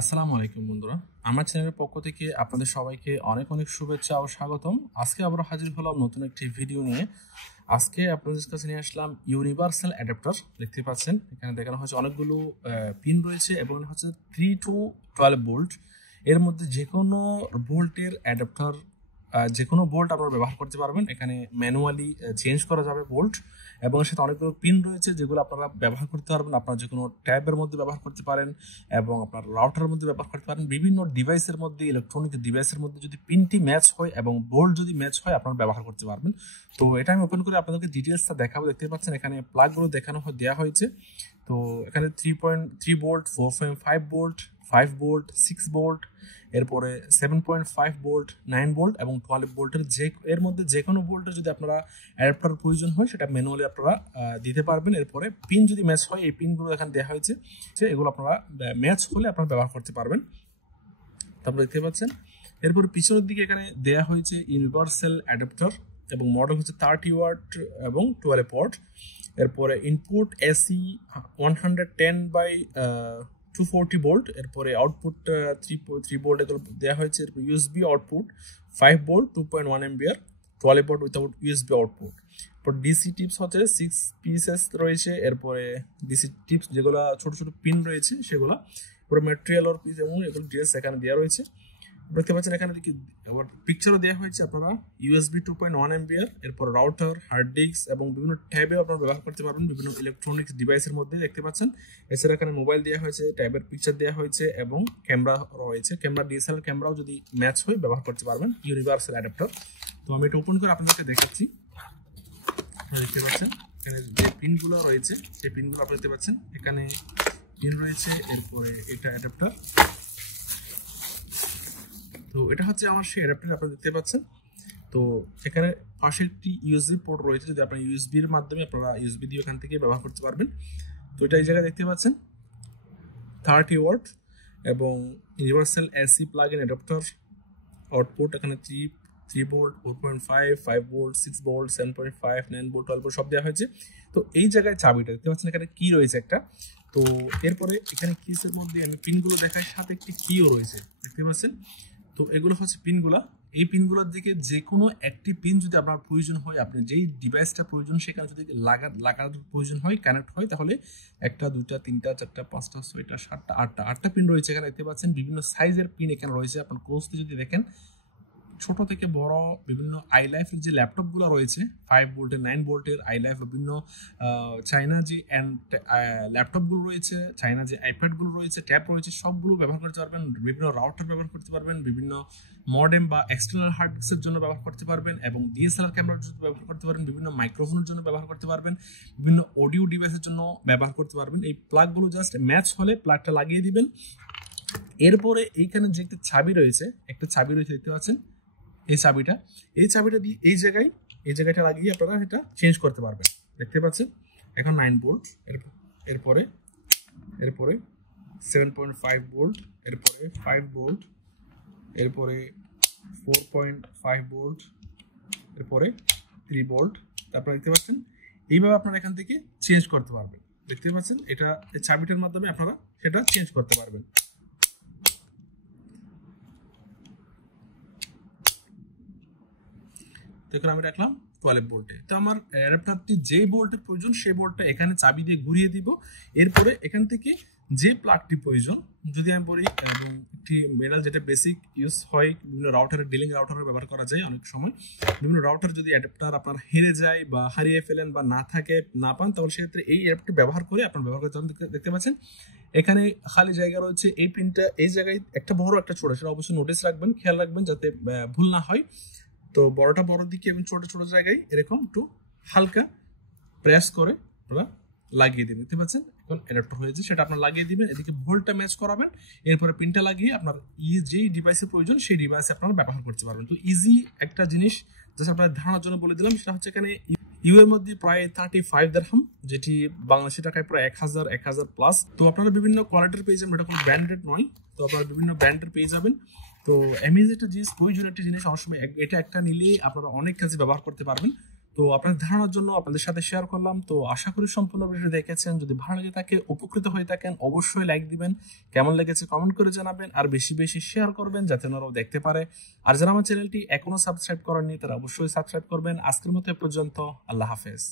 আসসালামু আলাইকুম বন্ধুরা, আমার চ্যানেলের পক্ষ থেকে আপনাদের সবাইকে অনেক অনেক শুভেচ্ছা ও স্বাগতম। আজকে আবার হাজির হলাম নতুন একটি ভিডিও নিয়ে। আজকে আপনাদের কাছে নিয়ে আসলাম ইউনিভার্সাল অ্যাডাপ্টার। দেখতে পাচ্ছেন এখানে দেখানো হচ্ছে অনেকগুলো পিন রয়েছে এবং হচ্ছে 3 to 12 ভোল্ট। এর মধ্যে যে কোনো ভোল্টের অ্যাডাপ্টার, যে কোনো ভোল্ট আপনারা ব্যবহার করতে পারবেন। এখানে ম্যানুয়ালি চেঞ্জ করা যাবে ভোল্ট, এবং সাথে অনেকগুলো পিন রয়েছে যেগুলো আপনারা ব্যবহার করতে পারবেন। আপনারা যে কোনো ট্যাবের মধ্যে ব্যবহার করতে পারেন এবং আপনার রাউটারের মধ্যে ব্যবহার করতে পারেন। বিভিন্ন ডিভাইসের মধ্যে, ইলেকট্রনিক ডিভাইসের মধ্যে যদি পিনটি ম্যাচ হয় এবং ভোল্ট যদি ম্যাচ হয় আপনারা ব্যবহার করতে পারবেন। তো এটা আমি ওপেন করে আপনাদেরকে ডিটেলসটা দেখাবো। দেখতে পাচ্ছেন এখানে প্লাগগুলো দেখানো দেওয়া হয়েছে। তো এখানে 3.3 ভোল্ট, 4.5 ভোল্ট, 5 ভোল্ট, 6 ভোল্ট, এরপরে 7.5 ভোল্ট, 9 ভোল্ট এবং 12 ভোল্টের এর মধ্যে যে কোনো ভোল্টের যদি আপনারা অ্যাডাপ্টার প্রয়োজন হয় সেটা ম্যানুয়ালি আপনারা দিতে পারবেন। এরপরে পিন যদি ম্যাচ হয়, এই পিনগুলো এখানে দেওয়া হয়েছে, এগুলো আপনারা ম্যাচ হলে আপনারা ব্যবহার করতে পারবেন। তারপরে দেখতে পাচ্ছেন এরপরে পিছনের দিকে এখানে দেওয়া হয়েছে ইউনিভার্সাল অ্যাডাপ্টার এবং মডেল হচ্ছে 30 ওয়াট এবং 12 পট। এরপরে ইনপুট এসি 110/240 ভোল্ট, এরপরে আউটপুট 3 ভোল্ট এগুলো দেওয়া হয়েছে। এরপর USB output 5 volt 2.1 ampere, 12 volt without USB output. এরপর ডিসি টিপস হচ্ছে 6 পিসেস রয়েছে। এরপরে ডিসি টিপস যেগুলো ছোট ছোট পিন রয়েছে সেগুলো, এরপরে ম্যাটেরিয়াল ওর পিস এবং এগুলো ডিটেলস এখানে দেওয়া রয়েছে। দেখতে পাচ্ছেন এখানে দেখি আবার পিকচারও দেওয়া হয়েছে। আপনারা ইউএসবি 2.1 এম্পিয়ার, এরপর রাউটার, হার্ড ডিস্ক এবং বিভিন্ন ট্যাবে আপনারা ব্যবহার করতে পারবেন বিভিন্ন ইলেকট্রনিক্স ডিভাইসের মধ্যে। দেখতে পাচ্ছেন এছাড়া এখানে মোবাইল দেওয়া হয়েছে, ট্যাবের পিকচার দেওয়া হয়েছে এবং ক্যামেরা রয়েছে। ক্যামেরা ডিএসএলআর ক্যামেরাও যদি ম্যাচ হয় ব্যবহার করতে পারবেন ইউনিভার্সাল অ্যাডাপ্টার। তো আমি এটা ওপেন করে আপনাদেরকে দেখাচ্ছি। দেখতে পাচ্ছেন এখানে যে পিনগুলো রয়েছে সেই পিনগুলো আপনারা দেখতে পাচ্ছেন এখানে পিন রয়েছে। এরপরে এটা অ্যাডাপ্টার। তো এটা হচ্ছে আমার সেই অ্যাডাপ্টার আপনারা দেখতে পাচ্ছেন। তো এখানে পাশে একটি ইউএসবি পোর্ট রয়েছে, যদি আপনার ইউএসবির মাধ্যমে আপনারা ইউএসবি দিয়ে ওখান থেকে ব্যবহার করতে পারবেন। তো এটা এই জায়গায় দেখতে পাচ্ছেন 30 ওয়াট এবং universal AC plug in adapter output. এখানে 3 volt, 4.5, 5 volt, 6 volt, 7.5, 9 volt, 12 volt সব দেওয়া হয়েছে। তো এই জায়গায় চাবিটা দেখতে পাচ্ছেন এখানে কি রয়েছে একটা। তো এরপরে এখানে কিসের মধ্যে আমি পিনগুলো দেখাই, সাথে একটি কিও রয়েছে দেখতে পাচ্ছেন। তো এগুলো হচ্ছে পিনগুলা। এই পিনগুলোর দিকে যে কোনো একটি পিন যদি আপনার প্রয়োজন হয়, আপনি যেই ডিভাইসটা প্রয়োজন সেখানে যদি লাগানোর প্রয়োজন হয়, কানেক্ট হয়, তাহলে 1টা 2টা 3টা 4টা 5টা 6টা 7টা 8টা পিন রয়েছে এখানে দেখতে পাচ্ছেন। বিভিন্ন সাইজের পিন এখানে রয়েছে। আপনার কোর্সটি যদি দেখেন ছোট থেকে বড় বিভিন্ন আইলাইফের যে ল্যাপটপগুলো রয়েছে 5 ভোল্টের 9 ভোল্টের আইলাইফ, বিভিন্ন চাইনা যে ল্যাপটপগুলো রয়েছে, চাইনা যে আইপ্যাডগুলো রয়েছে, ট্যাব রয়েছে, সবগুলো ব্যবহার করতে পারবেন। বিভিন্ন রাউটার ব্যবহার করতে পারবেন, বিভিন্ন মডেম বা এক্সটার্নাল হার্ড ডিস্কের জন্য ব্যবহার করতে পারবেন এবং ডিএসএলআর ক্যামেরার জন্য ব্যবহার করতে পারবেন, বিভিন্ন মাইক্রোফোনের জন্য ব্যবহার করতে পারবেন, বিভিন্ন অডিও ডিভাইসের জন্য ব্যবহার করতে পারবেন। এই প্লাগগুলো জাস্ট ম্যাচ হলে প্লাগটা লাগিয়ে দিবেন। এরপরে এইখানে যে একটা চাবি রয়েছে দেখতে পাচ্ছেন এই চাবিটা দিয়ে এই জায়গাটা লাগিয়ে আপনারা এটা চেঞ্জ করতে পারবেন। দেখতে পাচ্ছেন এখন 9 ভোল্ট, এরপরে 7.5 ভোল্ট, এরপরে 5 ভোল্ট, এরপরে 4.5 ভোল্ট, এরপরে 3 ভোল্ট। আপনারা দেখতে পাচ্ছেন এইভাবে আপনারা এখান থেকে চেঞ্জ করতে পারবেন। দেখতে পাচ্ছেন এটা এই চাবিটার মাধ্যমে আপনারা সেটা চেঞ্জ করতে পারবেন। দেখুন আমি রাখলাম 12 ভোল্টে। তো আমার অ্যাডাপ্টারটি যে ভোল্টের প্রয়োজন সেই ভোল্টটা এখানে চাবি দিয়ে ঘুরিয়ে দিব। এরপরে এখান থেকে যে প্লাগটি প্রয়োজন, যদি আমি বলি এবং একটি মেটাল যেটা বেসিক ইউজ হয়, বিভিন্ন রাউটারের ডিলিং রাউটারের ব্যবহার করা যায় অনেক সময়। বিভিন্ন রাউটার যদি অ্যাডাপ্টার আপনার হেরে যায় বা হারিয়ে ফেলেন বা না পান, তাহলে সেক্ষেত্রে এই অ্যাডাপ্টার ব্যবহার করে আপনার ব্যবহার করতে দেখতে পাচ্ছেন এখানে খালি জায়গা রয়েছে। এই পিনটা এই জায়গায় একটা বড় একটা ছোট, সেটা অবশ্যই নোটিস রাখবেন, খেয়াল রাখবেন যাতে ভুল না হয়। তো বড়টা বড় দিকে এবং ছোট ছোট জায়গায় এরকম একটু হালকা প্রেস করে আপনারা লাগিয়ে দিবেন। দেখতে পাচ্ছেন এখন অ্যাডাপ্টার হয়েছে, সেটা আপনারা লাগিয়ে দিবেন। এদিকে ভোল্টটা ম্যাচ করাবেন, এরপরে পিনটা লাগিয়ে আপনার যেই ডিভাইসের প্রয়োজন সেই ডিভাইসে আপনারা ব্যবহার করতে পারবেন। তো ইজি একটা জিনিস জাস্ট আপনার ধারণার জন্য বলে দিলাম। সেটা হচ্ছে এখানে ইউ এর মধ্যে প্রায় 35 দিরহাম, যেটি বাংলাদেশি টাকায় প্রায় 1000 প্লাস। তো আপনারা বিভিন্ন কোয়ালিটির পেয়ে যাবেন, এটা কোনো ব্র্যান্ডেড নয়। তো আপনারা বিভিন্ন ব্র্যান্ডের পেয়ে যাবেন। তো অ্যামেজিং একটা জিনিস, প্রয়োজনীয় একটা জিনিস, অনেক সময় এটা একটা নিলেই আপনারা অনেক কাজে ব্যবহার করতে পারবেন। তো তো আপনাদের ধারণার জন্য আপনাদের সাথে শেয়ার করলাম। তো আশা করি সম্পূর্ণ ভিডিও দেখেছেন। যদি ভালো লেগে থাকে, উপকৃত হয়ে থাকেন, অবশ্যই লাইক দিবেন, কেমন লেগেছে কমেন্ট করে জানাবেন, আর বেশি বেশি শেয়ার করবেন যাতে ওনারাও দেখতে পারে। আর যারা আমার চ্যানেলটি এখনো সাবস্ক্রাইব করেননি তারা অবশ্যই সাবস্ক্রাইব করবেন। আজকের মতো এ পর্যন্ত, আল্লাহ হাফেজ।